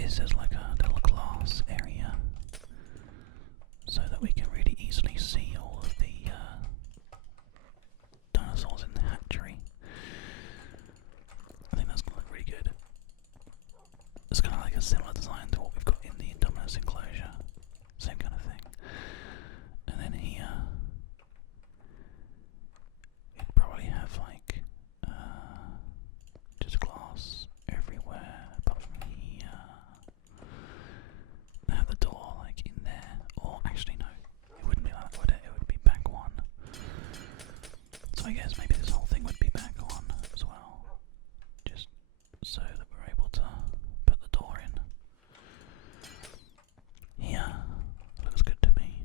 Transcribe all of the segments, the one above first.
this as like a little glass area so that we can really easily see all of the dinosaurs in the hatchery. I think that's going to look really good. It's kind of like a similar design to what we've got in the Indominus enclosure. Same kind of thing. And then here, you'd probably have like just glass everywhere apart from here. Now the door like in there, or actually no, it wouldn't be like that, would it? It would be back one. So I guess maybe this whole thing would be back one as well, just so that we're able to put the door in. Here, looks good to me.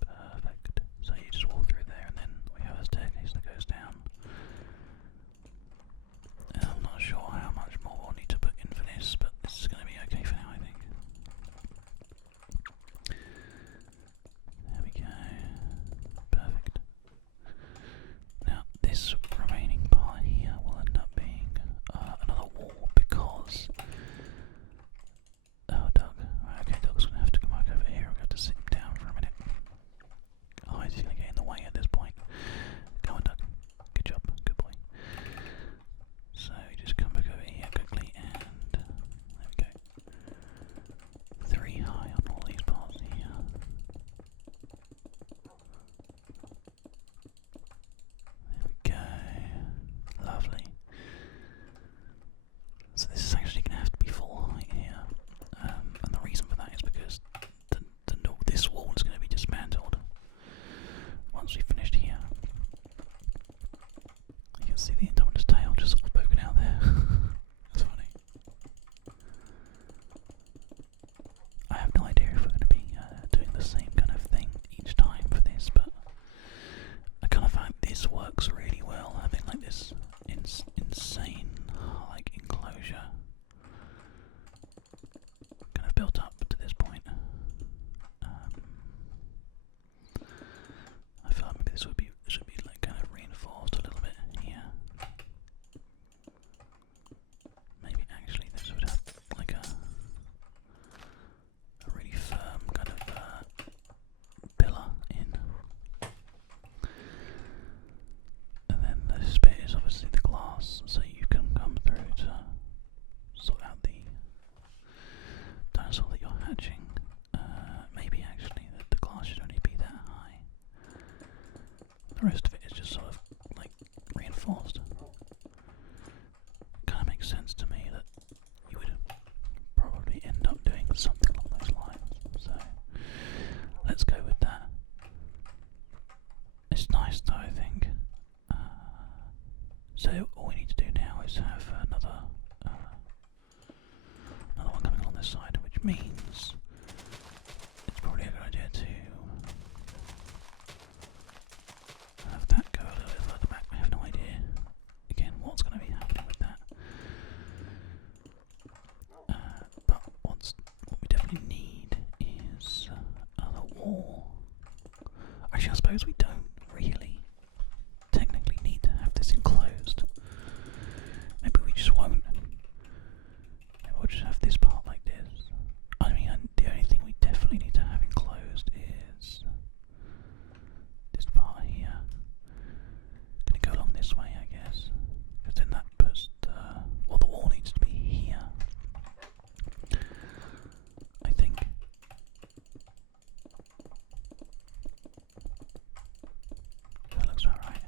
Perfect. So you just walk through there and then we have a staircase that goes down. And I'm not sure how much more we'll need to put in for this, but this is going to be okay for now, I think. There we go. Perfect. Now, this remaining part here will end up being another wall because... Oh, Doug. Right, okay, Doug's going to have to come back over here. I'm going to have to sit him down for a minute. Oh, he's going to get in the way at this point. Come on, Doug. Good job. Good boy. So, you just come back over here quickly and... There we go. 3 high on all these parts here. There we go. Lovely. So this is actually going to have to be full height here. And the reason for that is because this wall is going to be dismantled once we've finished here. You can see the Indominus tail just sort of poking out there. That's funny. I have no idea if we're going to be doing the same kind of thing each time for this, but I kind of find this works really well, having like this insane like enclosure kind of built up to this point. I feel like maybe this should be like kind of reinforced a little bit here. Maybe actually this would have like a really firm kind of pillar in. And then this bit is obviously the glass, so you can come through to sort out the dinosaur that you're hatching. Maybe actually the glass should only be that high. The rest of it is just sort of like reinforced. Kind of makes sense to me that you would probably end up doing something along those lines. So let's go with that. It's nice though, I think. So all we need to do now is have another one coming along this side, which means it's probably a good idea to have that go a little bit further back. I have no idea, again, what's going to be happening with that. But what we definitely need is another wall. Actually, I suppose we don't really technically need to have this enclosed. Maybe we just won't. Maybe we'll just have this part like this. I mean, the only thing we definitely need to have enclosed is this part here. Gonna go along this way, I guess, because then that puts well, the wall needs to be here, I think. That looks about right.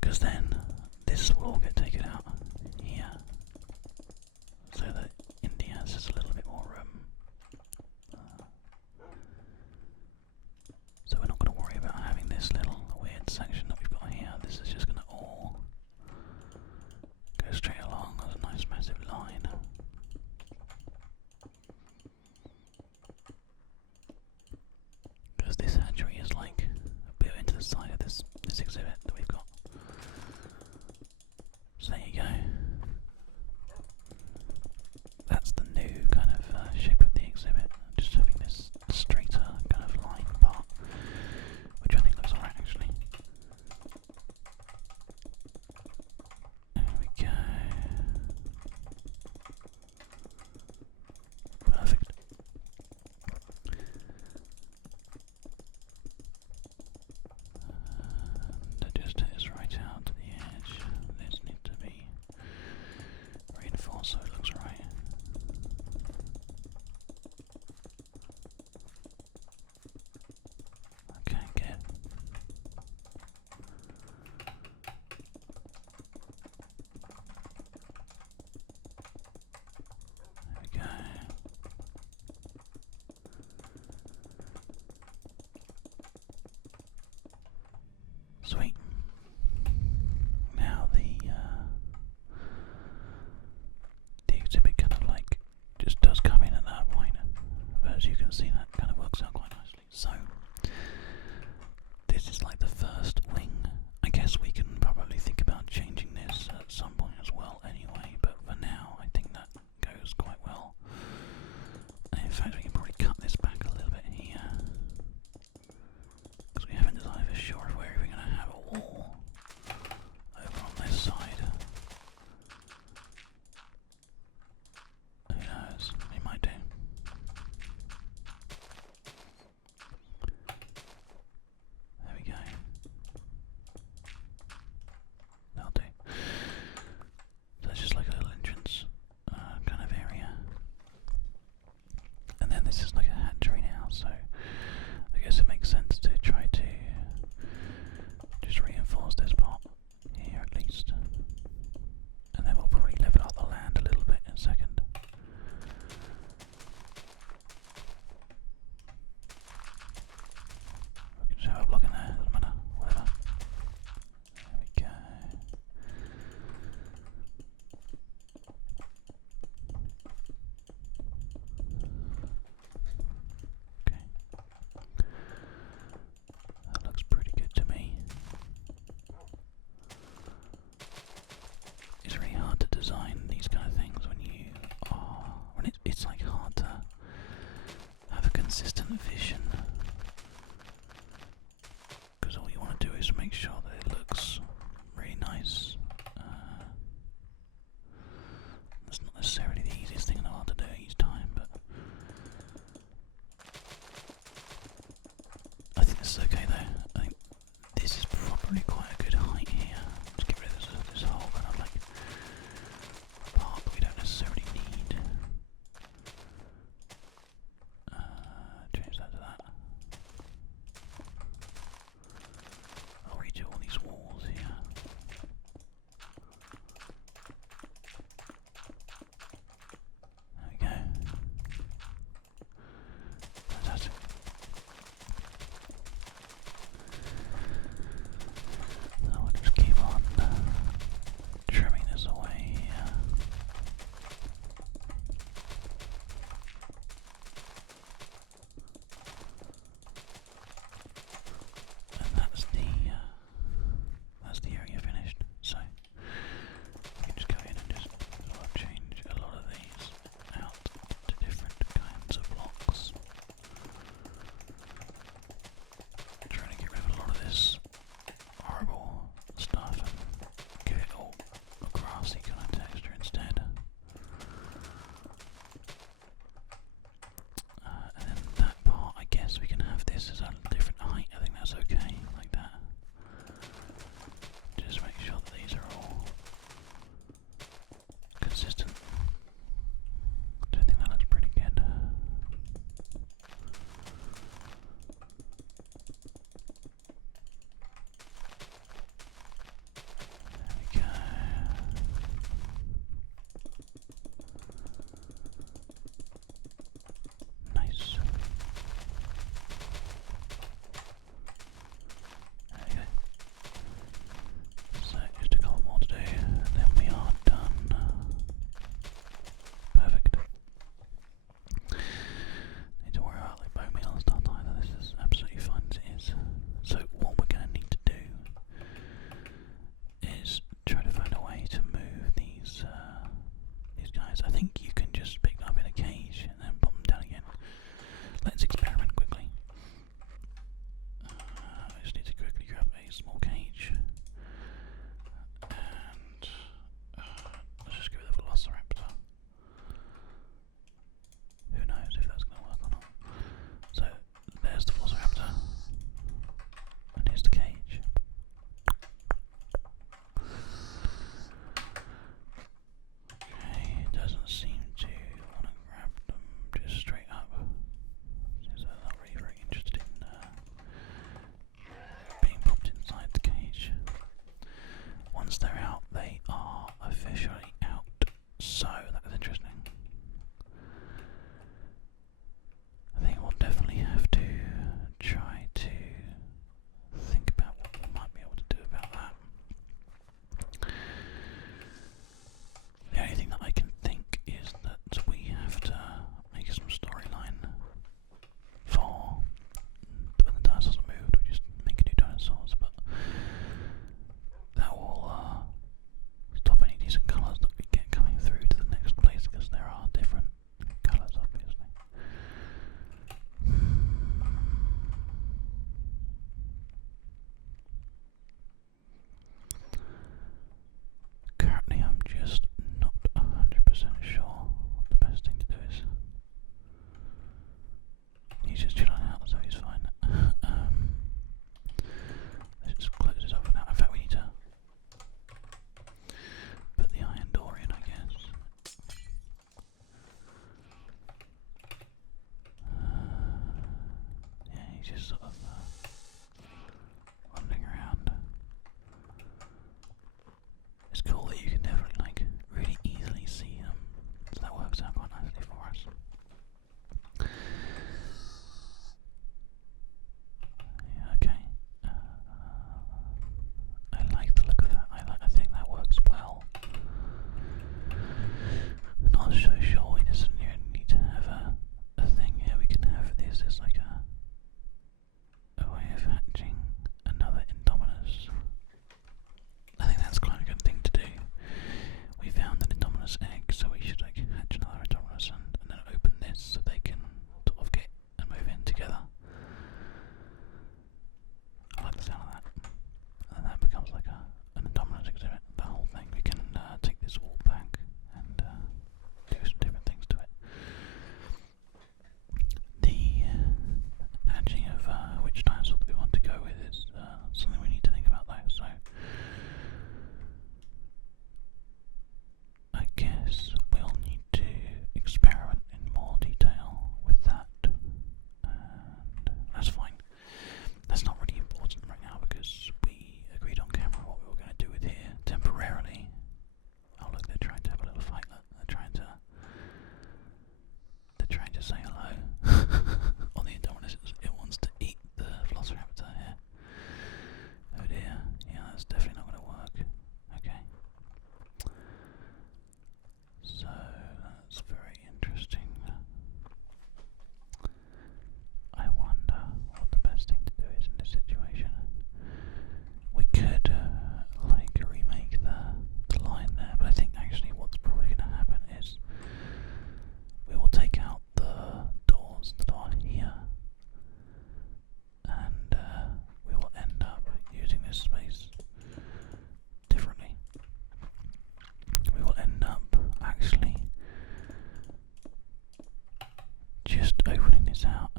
Because then this will all get taken out here, so that India has just a little bit more room. So we're not going to worry about having this little weird section that we've got here. This is just going to all go straight along as a nice massive line. Because this hatchery is like a bit into the side of this exhibit that we've got. So there you go. That's the new kind of shape of the exhibit. Just having this straighter kind of line part, which I think looks alright actually. There we Sweet. Now the exhibit kind of like just does come in at that point, but as you can see, that kind of works out quite nicely. So this is like the first wing. I guess we can probably think about changing this at some point as well anyway, but for now I think that goes quite well. And in fact we can probably cut this back a little bit here, because we haven't decided for sure if we're even going to have a wall over on this side. Who knows, we might do. There we go. That'll do. So it's just like a little entrance kind of area. And then this is like a hatchery now, so I guess it makes sense to try to just reinforce this part here at least. And then we'll probably level up the land a little bit in a second. We can just have a block in there, doesn't matter, whatever. There we go. Okay. That looks pretty good to me. It's really hard to design these kind of things when you are, it's like hard to have a consistent vision, because all you want to do is make sure that it looks really nice. That's not necessarily the easiest thing in the world to do each time, but I think this is okay though. I think this is probably quite a good height here. Let's get rid of this whole kind of like part that we don't necessarily need. Change that to that. just sort of wandering around. It's cool that you can definitely like really easily see them, so that works out quite nicely for us. Yeah, okay. I like the look of that. I think that works well. Not so sure. We just need to have a thing here. We can have this as like a way of hatching another Indominus. I think that's quite a good thing to do. We found an Indominus egg, so we should like hatch another Indominus and then open this so they can sort of get and move in together. I like the sound of that. And then that becomes like an Indominus exhibit. The whole thing. We can take this wall back and do some different things to it. The hatching of which dinosaur that we want to go with is something we need to think about though, so I guess we'll need to experiment in more detail with that, and that's fine. That's not really important right now because we agreed on camera what we were going to do with here temporarily. Oh look, they're trying to have a little fight. Look, they're trying to say hello. On the Indominus, it wants to eat the Velociraptor here. Oh dear, yeah, that's definitely not going to work. Okay. So, that's very interesting. I wonder what the best thing to do is in this situation. We could, like, remake the line there, but I think actually what's probably going to happen is we will take out the doors that are here, and we will end up using this space differently. We will end up actually just opening this out